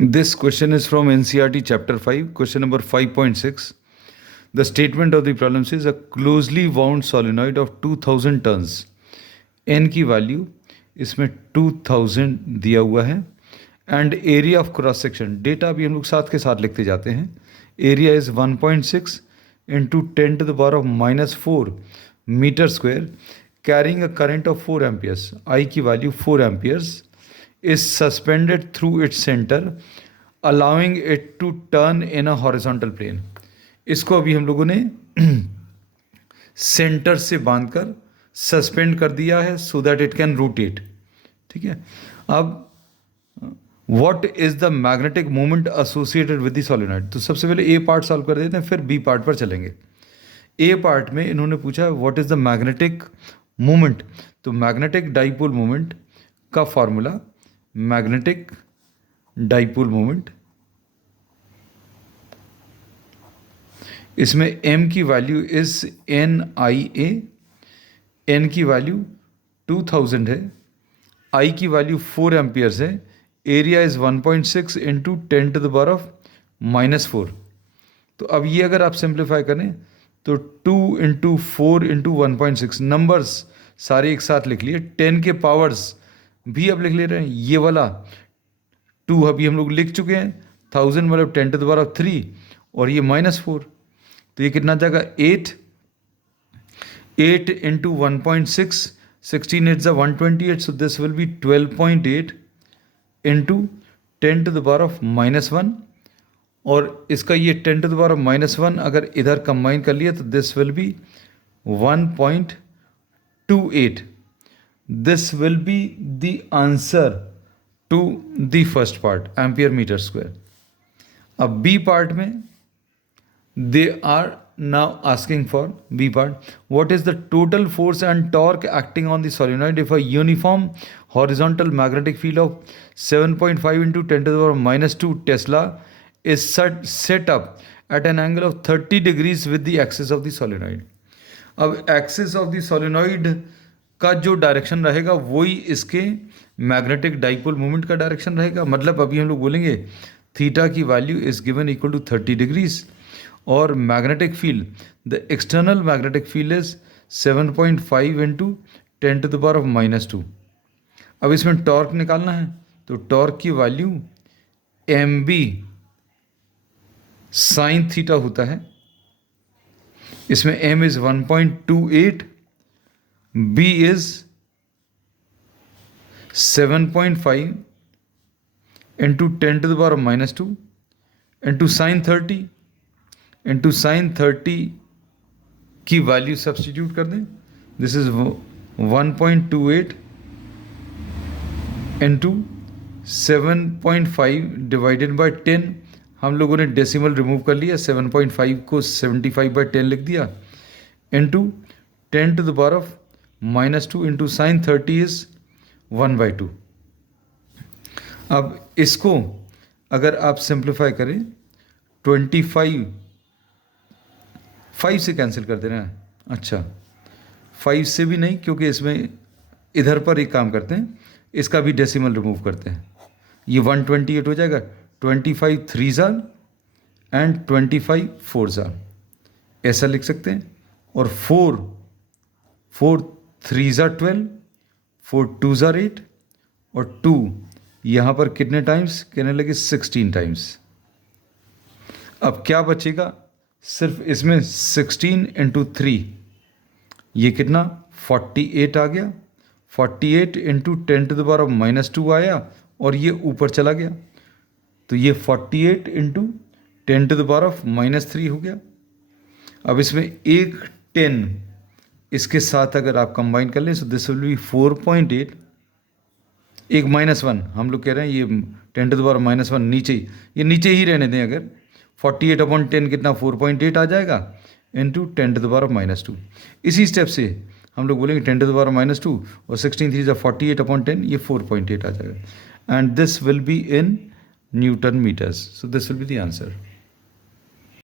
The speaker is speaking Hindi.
This question is from NCERT chapter 5, question number 5.6. The statement of the problem says a closely wound solenoid of 2000 tons. N की वैल्यू इसमें 2000 दिया हुआ है and area of cross section, data भी हम लोग साथ के साथ लिखते जाते हैं. Area is 1.6 into 10 to the power of -4 meter square, carrying a current of 4 amperes. I की value 4 amperes is suspended through its center, allowing it to turn in a horizontal plane. इसको अभी हम लोगों ने सेंटर से बांधकर सस्पेंड कर दिया है so that it can rotate. ठीक है. अब what is the magnetic moment associated with the solenoid. तो सबसे पहले ए पार्ट सॉल्व कर देते हैं, फिर बी पार्ट पर चलेंगे. ए पार्ट में इन्होंने पूछा what is the magnetic moment. तो मैग्नेटिक डाइपोल मोमेंट का फॉर्मूला, मैग्नेटिक डाइपोल मोमेंट, इसमें m की वैल्यू इज NIA. n की वैल्यू 2000 है, I की वैल्यू 4 एम्पियर्स है, area is 1.6 into 10 to the power of -4. तो अब ये अगर आप सिंप्लीफाई करें तो 2 इंटू 4 इंटू 1.6, नंबर्स सारे एक साथ लिख लिए. 10 के पावर्स भी अब लिख ले रहे हैं. ये वाला 2 अभी हम लोग लिख चुके हैं, 1000 मतलब 10 to the power of 3 और ये -4. तो ये कितना जाएगा 8 into 1.6, 16 8 128. So this will B 12.8 into 10 to the power of -1. और इसका ये 10 to the power of -1 अगर इधर कंबाइन कर लिया तो this will B 1.28. This will be the answer to the first part, ampere meter square. अब B part में they are now asking for B part. What is the total force and torque acting on the solenoid if a uniform horizontal magnetic field of 7.5 into 10 to the power -2 Tesla is set up at an angle of 30 degrees with the axis of the solenoid. अब axis of the solenoid का जो डायरेक्शन रहेगा वही इसके मैग्नेटिक डाइपोल मोमेंट का डायरेक्शन रहेगा. मतलब अभी हम लोग बोलेंगे थीटा की value is given equal to 30 degrees और magnetic field, the external magnetic field is 7.5 into 10 to the power of -2. अब इसमें टॉर्क निकालना है तो टॉर्क की वैल्यू mb साइन थीटा होता है. इसमें m is 1.28, B is 7.5 into 10 to the power of -2 into sin 30 into sin 30 की वैल्यू सब्सटीट्यूट कर दें. This is 1.28 into 7.5 divided by 10. हम लोगों ने डेसिमल रिमूव कर लिया, 7.5 को 75/10 लिख दिया, into 10 to the power of -2 into sine 30 is 1/2. अब इसको अगर आप सिंप्लीफाई करें 5 से कैंसिल कर देना है. अच्छा 5 से भी नहीं, क्योंकि इसमें इधर पर एक काम करते हैं, इसका भी डेसिमल रिमूव करते हैं. ये 128 हो जाएगा. 25 3s एंड 25 4s, ऐसा लिख सकते हैं. और 4 3s 12, 4 2s 8 और 2 यहाँ पर कितने टाइम्स कहने लगे 16 टाइम्स. अब क्या बचेगा, सिर्फ इसमें 16 इंटू 3, ये कितना 48 आ गया. 48 into 10 to the power of -2 आया और ये ऊपर चला गया. तो ये 48 into 10 to the power of -3 हो गया. अब इसमें एक 10 इसके साथ अगर आप कंबाइन कर लें तो दिस विल बी 4.8. एक -1 हम लोग कह रहे हैं, ये 10 to the power -1 नीचे ही, ये नीचे ही रहने दें. अगर 48/10 कितना 4.8 आ जाएगा into 10 to the power of -2. इसी स्टेप से हम लोग बोलेंगे 10 to the power of -2 और 16 3 48/10, ये 4.8 आ जाएगा. And this will be in newton meters. So this will be the answer.